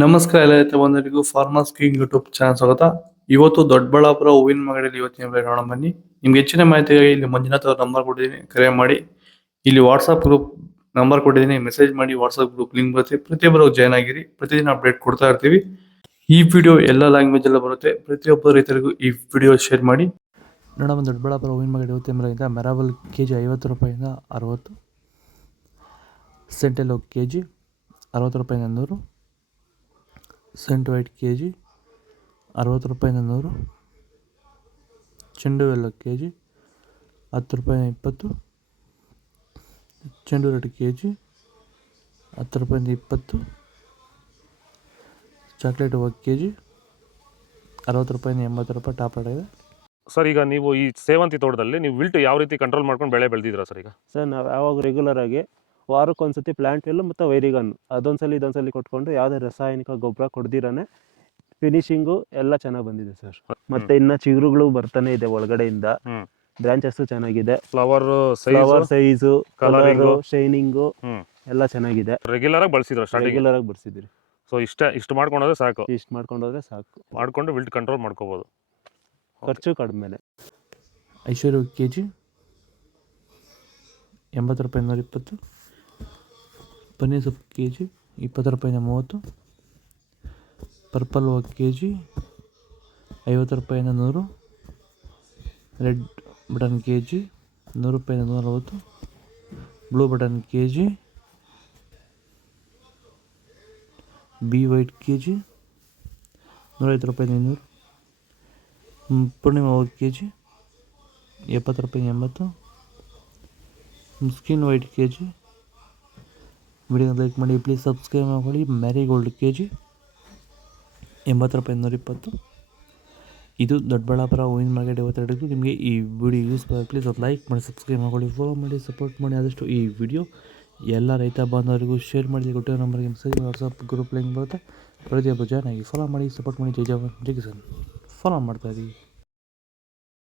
ನಮಸ್ಕಾರ ಎಲ್ಲ ರೈತ ಬಂಧುಗಳಿಗೂ ಫಾರ್ಮರ್ಸ್ ಕಿಂಗ್ ಯೂಟ್ಯೂಬ್ ಚಾನಲ್ ಸ್ವಾಗತ. ಇವತ್ತು ದೊಡ್ಡಬಳ್ಳಾಪುರ ಹೂವಿನ ಮಾರ್ಕೆಟಲ್ಲಿ ಇವತ್ತಿನ ಬೆಲೆ ನೋಡೋಣ ಬನ್ನಿ. ನಿಮ್ಗೆ ಹೆಚ್ಚಿನ ಮಾಹಿತಿಗಾಗಿ ಇಲ್ಲಿ ಮಂಜುನಾಥ್ ಅವ್ರ ನಂಬರ್ ಕೊಟ್ಟಿದ್ದೀನಿ, ಕರೆ ಮಾಡಿ. ಇಲ್ಲಿ ವಾಟ್ಸ್ಆಪ್ ಗ್ರೂಪ್ ನಂಬರ್ ಕೊಟ್ಟಿದ್ದೀನಿ, ಮೆಸೇಜ್ ಮಾಡಿ. ವಾಟ್ಸ್ಆಪ್ ಗ್ರೂಪ್ ಲಿಂಕ್ ಬರುತ್ತೆ, ಪ್ರತಿಯೊಬ್ಬರು ಜಾಯ್ನ್ ಆಗಿರಿ. ಪ್ರತಿದಿನ ಅಪ್ಡೇಟ್ ಕೊಡ್ತಾ ಇರ್ತೀವಿ. ಈ ವಿಡಿಯೋ ಎಲ್ಲ ಲ್ಯಾಂಗ್ವೇಜ್ ಎಲ್ಲ ಬರುತ್ತೆ. ಪ್ರತಿಯೊಬ್ಬ ರೈತರಿಗೂ ಈ ವಿಡಿಯೋ ಶೇರ್ ಮಾಡಿ. ನೋಡೋಣ, ದೊಡ್ಡಬಳ್ಳಾಪುರ ಹೂವಿನ ಮಾರ್ಕೆಟ್ ಇವತ್ತಿನ ಬೆಲೆಯಿಂದ ಮೆರಾಬಲ್ ಕೆಜಿ 50 ರೂಪಾಯಿಂದ 60, ಸೆಂಟೆಲ್ ಕೆಜಿ 60 ರೂಪಾಯಿಂದ 100, ಸೆಂಟ್ ವೈಟ್ ಕೆ ಜಿ 60 ರೂಪಾಯಿಂದ 100, ಚೆಂಡು ಎಲ್ಲ ಕೆ ಜಿ 10 ರೂಪಾಯಿಂದ 20, ಚೆಂಡು ರೆಡ್ ಕೆ ಜಿ 10 ರೂಪಾಯಿಂದ 20, ಚಾಕ್ಲೇಟ್ 1 ಕೆ ಜಿ 60 ರೂಪಾಯಿಂದ 80 ರೂಪಾಯಿ ಟಾಪ್ ರೇಟ್ ಇದೆ. ಸರ್, ಈಗ ನೀವು ಈ ಸೇವಂತಿ ತೋಟದಲ್ಲಿ ನೀವು ವಿಲ್ಟ್ ಯಾವ ರೀತಿ ಕಂಟ್ರೋಲ್ ಮಾಡ್ಕೊಂಡು ಬೆಳೆ ಬೆಳೆದಿದ್ದೀರಾ ಸರ್? ಈಗ ಸರ್, ನಾವು ಯಾವಾಗ ರೆಗ್ಯುಲರ್ ಆಗಿ ವಾರಕ್ಕೊಂದ್ಸತಿ ಪ್ಲಾಂಟ್ ಎಲ್ಲು ಮತ್ತು ವೈರಿಗನ್ ಅದೊಂದ್ಸಲಿ ಇದೊಂದ್ಸಲಿ ಕೊಟ್ಕೊಂಡು ಯಾವುದೇ ರಾಸಾಯನಿಕ ಗೊಬ್ಬರ ಕೊಡ್ದಿರಾನೆ ಫಿನಿಶಿಂಗು ಎಲ್ಲ ಚೆನ್ನಾಗಿ ಬಂದಿದೆ ಸರ್. ಮತ್ತೆ ಇನ್ನ ಚಿಗುರುಗಳು ಬರ್ತಾನೆ ಇದೆ ಒಳಗಡೆಯಿಂದ. ಬ್ರಾಂಚಸ್ ಚೆನ್ನಾಗಿದೆ, ಫ್ಲವರ್ ಸೈಜು, ಕಲರು, ಶೈನಿಂಗು ಎಲ್ಲ ಚೆನ್ನಾಗಿದೆ. ರೆಗ್ಯುಲರ್ ಆಗಿ ಬಳಸಿದ್ರು, ರೆಗ್ಯುಲರ್ ಆಗಿ ಬರ್ಸಿದ್ರಿ. ಸೊ ಇಷ್ಟು ಮಾಡ್ಕೊಂಡ್ರೆ ಸಾಕು, ಇಷ್ಟು ಮಾಡ್ಕೊಂಡೋದ್ರೆ ಸಾಕು, ಮಾಡ್ಕೊಂಡು ವಿಲ್ಟ್ ಕಂಟ್ರೋಲ್ ಮಾಡ್ಕೋಬಹುದು. ಖರ್ಚು ಕಡಿಮೆನೆ. ಐಶ್ವರ್ಯ ಕೆ ಜಿ 80 ರೂಪಾಯಿಂದ 120, ಪನ್ನೀರ್ ಸೊಪ್ಪು ಕೆ ಜಿ 20 ರೂಪಾಯಿಂದ 30, ಪರ್ಪಲ್ 1 ಕೆ ಜಿ 50 ರೂಪಾಯಿಂದ 100, ರೆಡ್ ಬಟನ್ ಕೆ ಜಿ 100 ರೂಪಾಯಿಂದ 140, blue button K G, B white K G 150 ರೂಪಾಯಿಂದ 200, ಪೂರ್ಣಿಮಾ 1 ಕೆ ಜಿ 70 ರೂಪಾಯಿಂದ 80, ಸ್ಕಿನ್ ವೈಟ್ ಕೆ ಜಿ. ವಿಡಿಯೋನ ಲೈಕ್ ಮಾಡಿ, ಪ್ಲೀಸ್ ಸಬ್ಸ್ಕ್ರೈಬ್ ಮಾಡಿ. ಮ್ಯಾರಿಗೋಲ್ಡ್ ಕೆ ಜಿ 80 ರೂಪಾಯಿಂದ 120. ಇದು ದೊಡ್ಡಬಳ್ಳಾಪುರ ಹೂವಿನ ಮಾರ್ಕೆಟ್ ಇವತ್ತು. ನಿಮಗೆ ಈ ವಿಡಿಯೋ ಯೂಸ್ ಮಾಡಿ, ಪ್ಲೀಸ್ ಅದು ಲೈಕ್ ಮಾಡಿ, ಸಬ್ಸ್ಕ್ರೈಬ್ ಮಾಡಿ, ಫಾಲೋ ಮಾಡಿ, ಸಪೋರ್ಟ್ ಮಾಡಿ. ಆದಷ್ಟು ಈ ವಿಡಿಯೋ ಎಲ್ಲ ರೈತ ಬಾಂಧವರಿಗೂ ಶೇರ್ ಮಾಡಿ. ಕೊಟ್ಟಿರೋ ನಂಬರ್ಗೆ ಮೆಸೇಜ್ ಮಾಡಿ, ವಾಟ್ಸಪ್ ಗ್ರೂಪ್ ಲಿಂಕ್ ಬರುತ್ತೆ. ಪ್ರತಿಯೊಬ್ಬರು ಜಾಯ್ನ್ ಆಗಿ ಫಾಲೋ ಮಾಡಿ, ಸಪೋರ್ಟ್ ಮಾಡಿ. ಜೈ ಜವಾನ್ ಜೈ ಕಿಸಾನ್. ಫಾಲೋ ಮಾಡ್ತಾ ಇದ್ದೀವಿ.